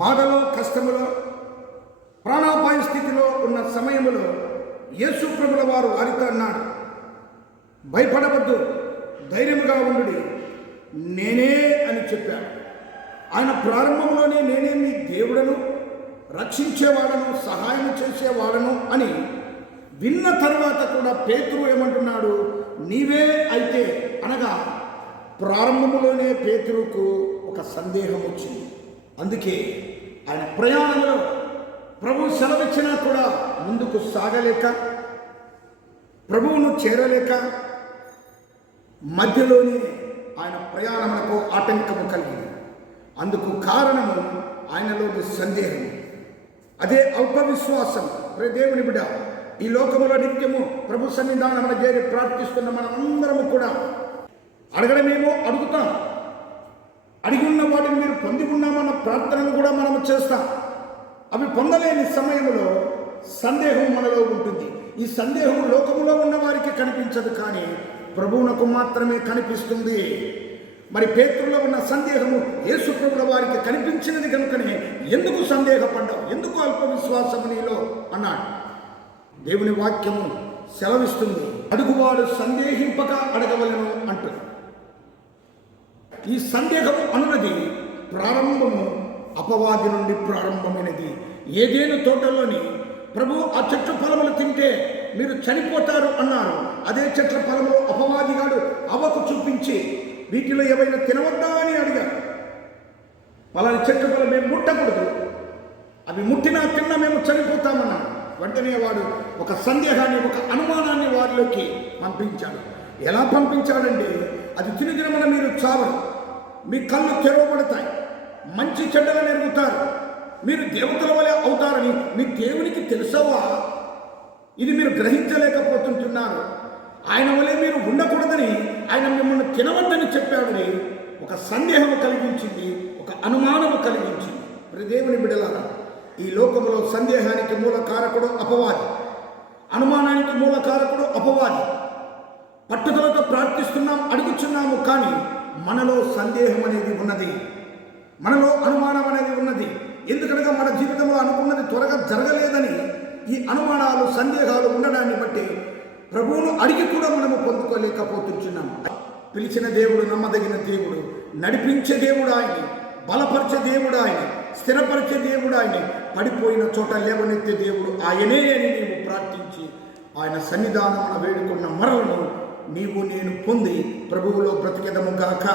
బాధలో, కష్టములో, ప్రాణాపాయ స్థితిలో ఉన్న సమయంలో యేసు ప్రభుల వారు వారితో అన్నాడు, భయపడవద్దు, ధైర్యముగా ఉండుడి, నేనే అని చెప్పాడు. ఆయన ప్రారంభంలోనే నేనే మీ దేవుడను, రక్షించేవాడను, సహాయం చేసేవాడను అని విన్న తర్వాత కూడా పేతురు ఏమంటున్నాడు, నీవే అయితే అనగా ప్రారంభంలోనే పేతురుకు ఒక సందేహం వచ్చింది. అందుకే ఆయన ప్రయాణంలో ప్రభు సెలవిచ్చినా కూడా ముందుకు సాగలేక, ప్రభువును చేరలేక మధ్యలోనే ఆయన ప్రయాణములకు ఆటంకము కలిగింది. అందుకు కారణము ఆయనలోని సందేహం. అదే అల్ప విశ్వాసం. దేవుని బిడ్డ, ఈ లోకములో నిత్యము ప్రభు సన్నిధానమున చేరి ప్రార్థిస్తున్న మనమందరము కూడా అడగడమేమో అడుగుతాం, అడిగి ఉన్న వాటిని మీరు పొంది ఉన్నామన్న ప్రార్థనను కూడా మనము చేస్తాం. అవి పొందలేని సమయంలో సందేహం మనలో ఉంటుంది. ఈ సందేహం లోకములో ఉన్న వారికి కనిపించదు, కానీ ప్రభువునకు మాత్రమే కనిపిస్తుంది. మరి పేతురులో ఉన్న సందేహము యేసు ప్రభుల వారికి కనిపించినది కనుకనే ఎందుకు సందేహపడ్డావు, ఎందుకు అల్ప విశ్వాసము నీలో అన్నాడు. దేవుని వాక్యము సెలవిస్తుంది, అడుగువాడు సందేహింపక అడగవలను అంటుంది. ఈ సందేహము అనున్నది ప్రారంభము అపవాది నుండి ప్రారంభమైనది. ఏదేను తోటలోని ప్రభు ఆ చెట్ల ఫలములు తింటే మీరు చనిపోతారు అన్నారు. అదే చెట్ల ఫలములు అపవాదిగాడు అవ్వకు చూపించి వీటిలో ఏవైనా తినవద్దా అని అడిగారు. పలాని చెట్ల ఫలం మేము ముట్టకూడదు, అవి ముట్టినా తిన్నా మేము చనిపోతామన్నాడు. వెంటనే వాడు ఒక సందేహాన్ని, ఒక అనుమానాన్ని వారిలోకి పంపించాడు. ఎలా పంపించాడంటే, అది తినదినమన మీరు చావరు, మీ కళ్ళు తెరవబడతాయి, మంచి చెడ్డలను ఎరుగుతారు, మీరు దేవతల వలె అవుతారని మీ దేవునికి తెలుసవా? ఇది మీరు గ్రహించలేకపోతుంటున్నారు. ఆయన వలె మీరు ఉండకూడదని ఆయన మిమ్మల్ని తినవద్దని చెప్పాడని ఒక సందేహం కలిగించింది, ఒక అనుమానము కలిగించింది. దేవుని బిడ్డలారా, ఈ లోకములో సందేహానికి మూల కారకుడు అపవాది, అనుమానానికి మూల కారకుడు అపవాది. పట్టుదలతో ప్రార్థిస్తున్నాం, అడుగుచున్నాము, కానీ మనలో సందేహం అనేది ఉన్నది, మనలో అనుమానం అనేది ఉన్నది. ఎందుకనగా మన జీవితంలో అనుకున్నది త్వరగా జరగలేదని ఈ అనుమానాలు, సందేహాలు ఉండడాన్ని బట్టి ప్రభువును అడిగి కూడా మనము పొందుకోలేకపోతున్నాము. పిలిచిన దేవుడు నమ్మదగిన దేవుడు, నడిపించే దేవుడు ఆయన, బలపరిచే దేవుడు ఆయన, స్థిరపరిచే దేవుడు ఆయన, పడిపోయిన చోట లేవనెత్తే దేవుడు ఆయనే అని నీవు ప్రార్థించి ఆయన సన్నిధానమున వేడుకున్న మరలను నీవు నేను పొంది ప్రభువులో బ్రతికెదము గాక.